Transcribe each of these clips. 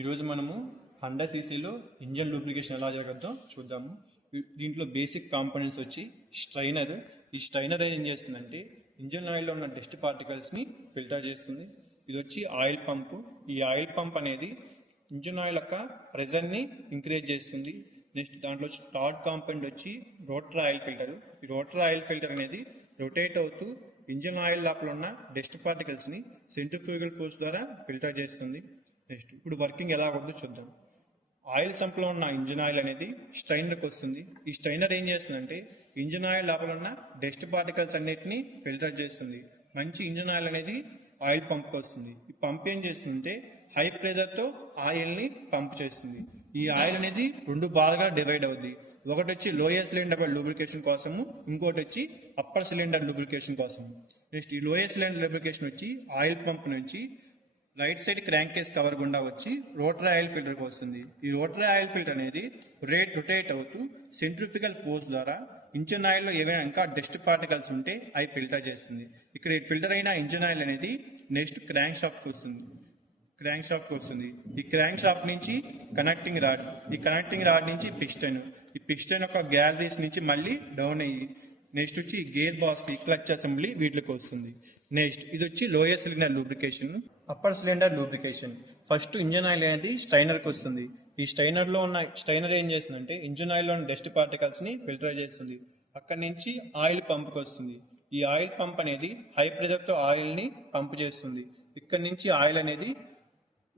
ఈరోజు మనము Honda సీసీలో engine lubrication ఎలా జరగద్దో చూద్దాము. దీంట్లో బేసిక్ కాంపోనెంట్స్ వచ్చి స్ట్రైనర్. ఈ స్ట్రైనర్ ఏం చేస్తుందంటే ఇంజన్ ఆయిల్లో ఉన్న డస్ట్ పార్టికల్స్ని ఫిల్టర్ చేస్తుంది. ఇది వచ్చి ఆయిల్ పంపు. ఈ ఆయిల్ పంప్ అనేది ఇంజన్ ఆయిల్ యొక్క ప్రెజర్ని ఇంక్రీజ్ చేస్తుంది. నెక్స్ట్ దాంట్లో థర్డ్ కాంపోనెంట్ వచ్చి రోటరీ ఆయిల్ ఫిల్టర్. ఈ రోటరీ ఆయిల్ ఫిల్టర్ అనేది రొటేట్ అవుతూ ఇంజన్ ఆయిల్ లోపల ఉన్న డస్ట్ పార్టికల్స్ని సెంట్రిఫ్యూగల్ ఫోర్స్ ద్వారా ఫిల్టర్ చేస్తుంది. నెక్స్ట్ ఇప్పుడు వర్కింగ్ ఎలా అవుతుందో చూద్దాం. ఆయిల్ సంప్లో ఉన్న ఇంజన్ ఆయిల్ అనేది స్ట్రైనర్కి వస్తుంది. ఈ స్ట్రైనర్ ఏం చేస్తుందంటే ఇంజన్ ఆయిల్ లోపల ఉన్న డస్ట్ పార్టికల్స్ అన్నిటిని ఫిల్టర్ చేస్తుంది. మంచి ఇంజన్ ఆయిల్ అనేది ఆయిల్ పంప్కి వస్తుంది. ఈ పంప్ ఏం చేస్తుందంటే హై ప్రెజర్తో ఆయిల్ని పంప్ చేస్తుంది. ఈ ఆయిల్ అనేది రెండు భాగాలుగా డివైడ్ అవుద్ది. ఒకటి వచ్చి లోయర్ సిలిండర్ లూబ్రికేషన్ కోసము, ఇంకోటి వచ్చి అప్పర్ సిలిండర్ లూబ్రికేషన్ కోసము. నెక్స్ట్ ఈ లోయర్ సిలిండర్ లూబ్రికేషన్ వచ్చి ఆయిల్ పంప్ నుంచి right side crank case cover గుండా వచ్చి రోటరీ ఆయిల్ ఫిల్టర్కి వస్తుంది. ఈ రోటరీ ఆయిల్ ఫిల్టర్ అనేది రొటేట్ అవుతూ సెంట్రిఫ్యూగల్ ఫోర్స్ ద్వారా ఇంజన్ ఆయిల్లో ఏవైనా ఇంకా డస్ట్ పార్టికల్స్ ఉంటే అవి ఫిల్టర్ చేస్తుంది. ఇక్కడ ఫిల్టర్ అయిన ఇంజన్ ఆయిల్ అనేది నెక్స్ట్ క్రాంక్ షాఫ్ట్కి వస్తుంది. ఈ క్రాంక్ షాఫ్ట్ నుంచి కనెక్టింగ్ రాడ్, ఈ కనెక్టింగ్ రాడ్ నుంచి పిస్టన్, ఈ పిస్టన్ యొక్క గ్యాలరీస్ నుంచి మళ్ళీ డౌన్ అయ్యి నెక్స్ట్ వచ్చి గేర్ బాక్స్కి క్లచ్ అసెంబ్లీ వీటికి వస్తుంది. నెక్స్ట్ ఇది వచ్చి lower cylinder lubrication, upper cylinder lubrication. First engine oil అనేది స్ట్రైనర్కి వస్తుంది. ఈ స్ట్రైనర్ ఏం చేస్తుందంటే ఇంజన్ ఆయిల్లో ఉన్న డస్ట్ పార్టికల్స్ని ఫిల్టర్ చేస్తుంది. అక్కడి నుంచి ఆయిల్ పంప్కి వస్తుంది. ఈ ఆయిల్ పంప్ అనేది హై ప్రెజర్తో ఆయిల్ని పంప్ చేస్తుంది. ఇక్కడ నుంచి ఆయిల్ అనేది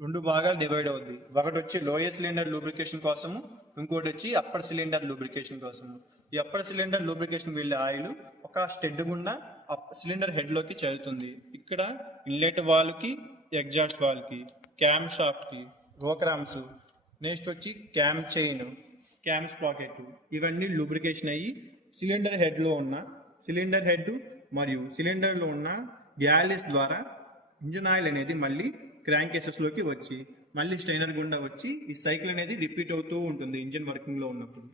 రెండు భాగాలు డివైడ్ అవుద్ది. ఒకటి వచ్చి లోయర్ సిలిండర్ లూబ్రికేషన్ కోసము, ఇంకోటి వచ్చి అప్పర్ సిలిండర్ లూబ్రికేషన్ కోసము. ఈ అప్పర్ సిలిండర్ లూబ్రికేషన్ వెళ్ళే ఆయిల్ ఒక స్టెడ్ గుండా సిలిండర్ హెడ్లోకి చేరుతుంది. ఇక్కడ ఇన్లెట్ వాల్వ్కి, ఎగ్జాస్ట్ వాల్వ్కి, క్యామ్ షాఫ్ట్కి, రోకరామ్స్, నెక్స్ట్ వచ్చి క్యామ్ చైన్, క్యామ్ స్ప్రాకెట్ ఇవన్నీ లూబ్రికేషన్ అయ్యి సిలిండర్ హెడ్ మరియు సిలిండర్లో ఉన్న గ్యాలరీస్ ద్వారా ఇంజన్ ఆయిల్ అనేది మళ్ళీ క్రాంక్ కేసెస్లోకి వచ్చి మళ్ళీ స్ట్రైనర్ గుండా వచ్చి ఈ సైకిల్ అనేది రిపీట్ అవుతూ ఉంటుంది ఇంజన్ వర్కింగ్లో ఉన్నప్పుడు.